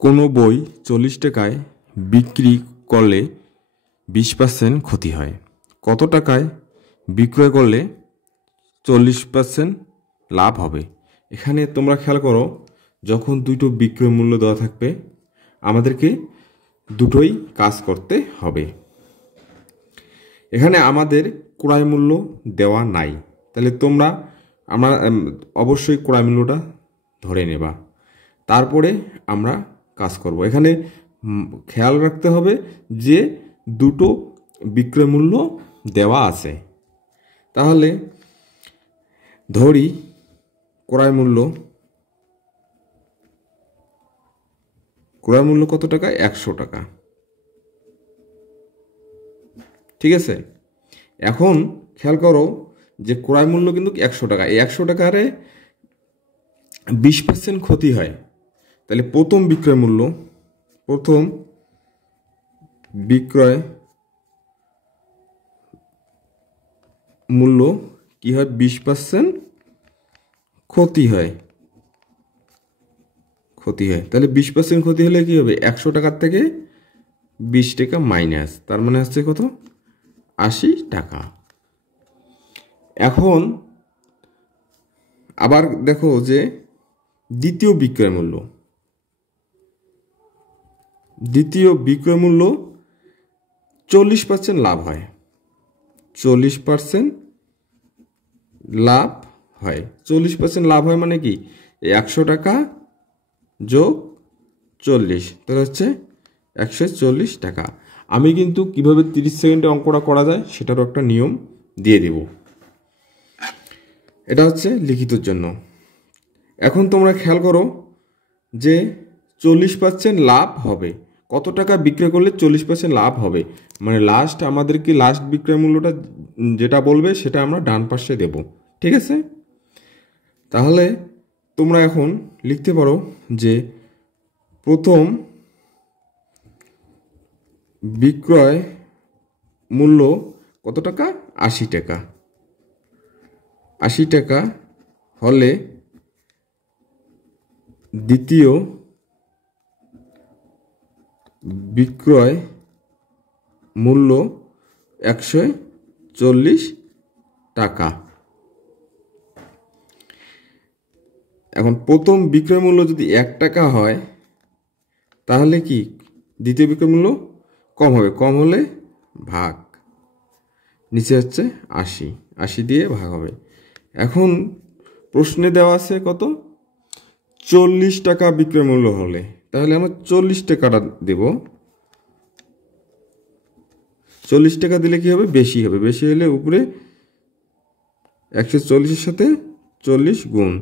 কোনো বই 40 টাকায় বিক্রি করলে 20% ক্ষতি হয়। কত টাকায় বিক্রয় করলে 40% লাভ হবে? এখানে তোমরা খেয়াল করো, যখন দুটো বিক্রয় মূল্য দেওয়া থাকবে আমাদেরকে দুটোই কাজ করতে হবে। এখানে আমাদের ক্রয় মূল্য দেওয়া নাই, তাহলে তোমরা আমরা অবশ্যই ক্রয় মূল্যটা ধরে নেবা, তারপরে আমরা কাজ করব। এখানে খেয়াল রাখতে হবে যে দুটো বিক্রয় মূল্য দেওয়া আছে। তাহলে ধরি ক্রয় মূল্য কত টাকা? 100 টাকা। ঠিক আছে, এখন খেয়াল করো যে ক্রয় মূল্য কিন্তু 100 টাকা। এই 100 টাকারে 20% ক্ষতি হয়। তাহলে প্রথম বিক্রয় মূল্য কি হয়? 20% ক্ষতি হয়। তাহলে 20% ক্ষতি হলে কি হবে? 100 টাকার থেকে 20 টাকা মাইনাস, তার মানে হচ্ছে কত? 80 টাকা। এখন আবার দেখো যে দ্বিতীয় বিক্রয় মূল্য 40% লাভ হয়। 40% লাভ হয়। 40% লাভ হয় মানে কি? 100 টাকা যোগ 40, তাহলে হচ্ছে 140 টাকা। আমি কিন্তু কিভাবে 30 সেকেন্ডে অঙ্কটা করা যায় সেটারও একটা নিয়ম দিয়ে দেব। এটা হচ্ছে লিখিতর জন্য। এখন তোমরা খেয়াল করো যে 40% লাভ হবে। কত টাকা বিক্রয় করলে 40% লাভ হবে? মানে আমাদেরকে লাস্ট বিক্রয় মূল্যটা যেটা বলবে সেটা আমরা ডান পাশে দেব। ঠিক আছে, তাহলে তোমরা এখন লিখতে পারো যে প্রথম বিক্রয় মূল্য কত টাকা? 80 টাকা। 80 টাকা হলে দ্বিতীয় বিক্রয় মূল্য 140 টাকা। এখন প্রথম বিক্রয় মূল্য যদি 1 টাকা হয় তাহলে কি দ্বিতীয় বিক্রয় মূল্য কম হবে? কম হলে ভাগ, নিচে হচ্ছে 80 দিয়ে ভাগ হবে। এখন প্রশ্নে দেওয়া আছে কত? 40 টাকা বিক্রয় মূল্য হলে, তাহলে আমরা 40 টাকাটা দেব। 40 টাকা দিলে কি হবে? বেশি হবে। বেশি হলে উপরে 140-এর সাথে 40 গুণ,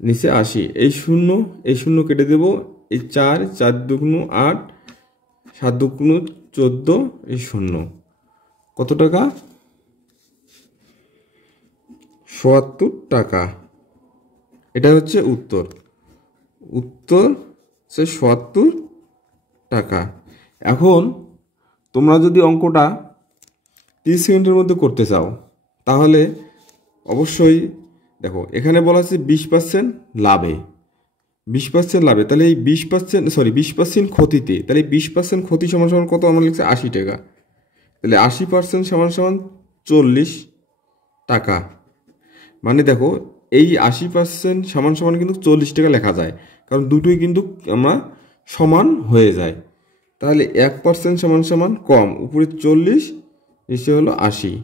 নিচে 80। এই শূন্য কেটে দেব। এই 4 দুগুণ 8, 7 দুগুণ 14, এই শূন্য। কত টাকা? ৭৪ টাকা। এটা হচ্ছে উত্তর হচ্ছে ৭৪ টাকা। এখন তোমরা যদি অঙ্কটা 30 সেকেন্ডের মধ্যে করতে চাও তাহলে অবশ্যই দেখো এখানে বলা আছে 20% লাভে। 20% লাভে, তাহলে এই 20% ক্ষতিতে, তাহলে 20% ক্ষতি সমান সমান কত? আমরা লিখছি 80 টাকা। তাহলে 80% সমান সমান 40 টাকা। মানে দেখো এই 80% সমান সমান কিন্তু 40 টাকা লেখা যায়, কারণ দুটোই কিন্তু আমরা সমান হয়ে যায়। তাহলে 1% সমান সমান কম, উপরে 40, নিচে হলো 80।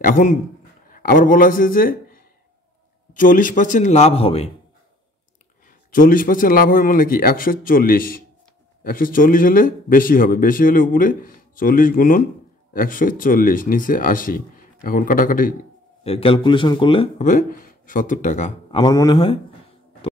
এখন আবার বলা আছে যে 40% লাভ হবে। 40% লাভ হবে মানে কি? 140 হলে বেশি হবে। বেশি হলে উপরে 40 গুণন 140, নিচে 80। এখন কাটাকাটি ক্যালকুলেশন করলে হবে 70 টাকা। আমার মনে হয়